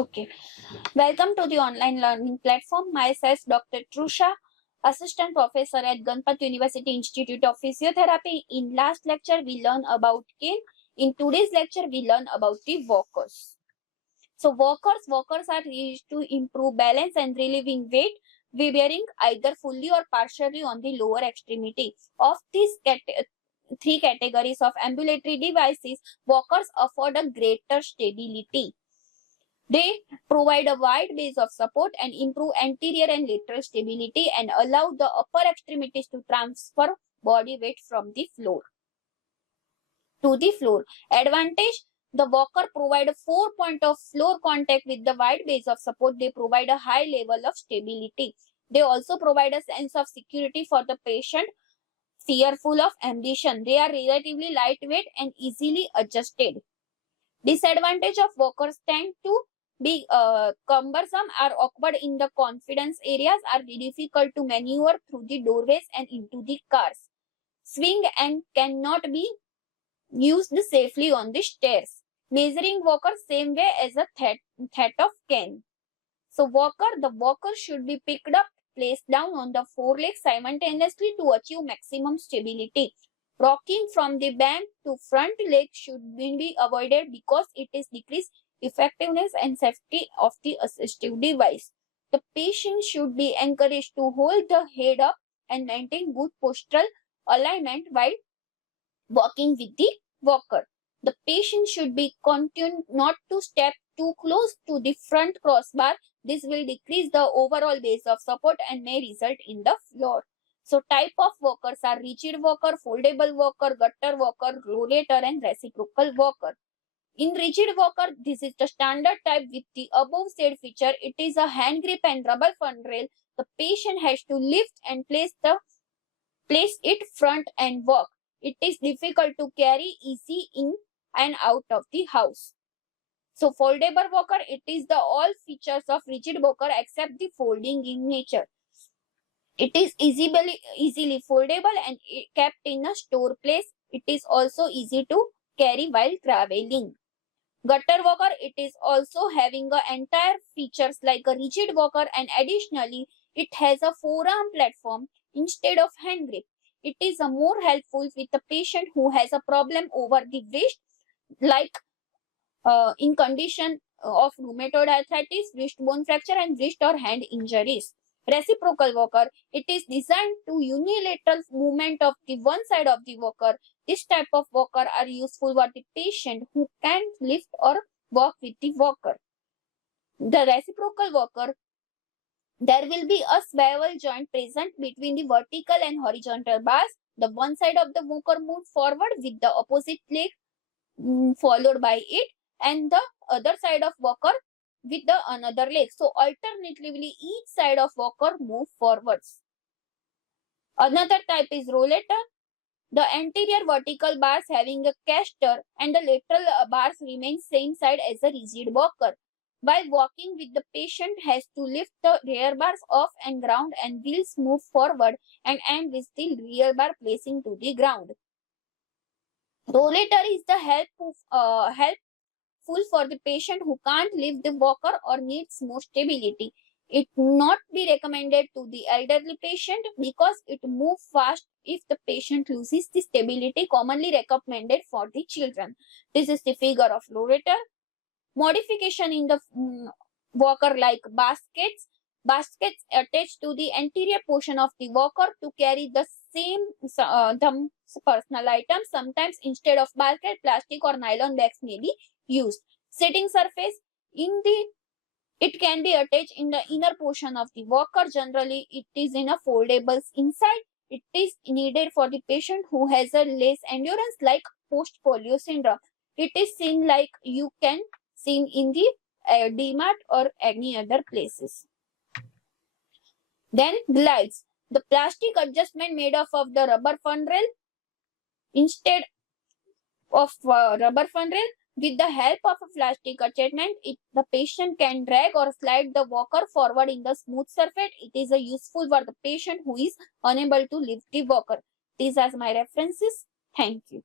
Okay. Welcome to the online learning platform. Myself, Dr. Trusha, Assistant Professor at Ganpat University Institute of Physiotherapy. In last lecture, we learned about cane. In today's lecture, we learn about the walkers. So walkers are used to improve balance and relieving weight, bearing either fully or partially on the lower extremity. Of these three categories of ambulatory devices, walkers afford a greater stability. They provide a wide base of support and improve anterior and lateral stability and allow the upper extremities to transfer body weight from the floor to the floor. Advantage: the walker provide a 4 point of floor contact with the wide base of support. They provide a high level of stability. They also provide a sense of security for the patient fearful of ambition. They are relatively lightweight and easily adjusted. Disadvantage of walkers tend to be cumbersome, are awkward in the confidence areas, are difficult to maneuver through the doorways and into the cars. Swing and cannot be used safely on the stairs. Measuring walker same way as a that of cane. So the walker should be picked up, placed down on the forelegs simultaneously to achieve maximum stability. Rocking from the back to front leg should be avoided because it is decreased effectiveness and safety of the assistive device. The patient should be encouraged to hold the head up and maintain good postural alignment while walking with the walker. The patient should be cautioned not to step too close to the front crossbar. This will decrease the overall base of support and may result in the floor. So type of walkers are rigid walker, foldable walker, gutter walker, rollator and reciprocal walker. In rigid walker, this is the standard type with the above said feature. It is a hand grip and rubber fund rail. The patient has to lift and place it front and walk. It is difficult to carry easy in and out of the house. So foldable walker, it is the all features of rigid walker except the folding in nature. It is easily foldable and kept in a store place. It is also easy to carry while traveling. Gutter walker, it is also having the entire features like a rigid walker and additionally it has a forearm platform instead of hand grip. It is a more helpful with a patient who has a problem over the wrist, like in condition of rheumatoid arthritis, wrist bone fracture and wrist or hand injuries. Reciprocal walker, it is designed to unilateral movement of the one side of the walker. This type of walker are useful for the patient who can't lift or walk with the walker. The reciprocal walker, there will be a swivel joint present between the vertical and horizontal bars. The one side of the walker moves forward with the opposite leg followed by it, and the other side of walker with the another leg. So alternatively, each side of walker move forwards. Another type is rollator. The anterior vertical bars having a caster and the lateral bars remain same side as a rigid walker. While walking with the patient has to lift the rear bars off and ground and wheels move forward and end with the rear bar placing to the ground. Rollator is the helpful for the patient who can't lift the walker or needs more stability. It not be recommended to the elderly patient because it moves fast if the patient loses the stability, commonly recommended for the children. This is the figure of rollator. Modification in the walker like baskets. Baskets attached to the anterior portion of the walker to carry the same personal items. Sometimes instead of basket, plastic or nylon bags may be used. Sitting surface, it can be attached in the inner portion of the walker. Generally, it is in a foldables inside. It is needed for the patient who has a less endurance like post-polio syndrome. It is seen like you can see in the DMart or any other places. Then glides. The plastic adjustment made of the rubber fund rail. Instead of rubber fund rail, with the help of a plastic attachment, the patient can drag or slide the walker forward in the smooth surface. It is useful for the patient who is unable to lift the walker. These are my references. Thank you.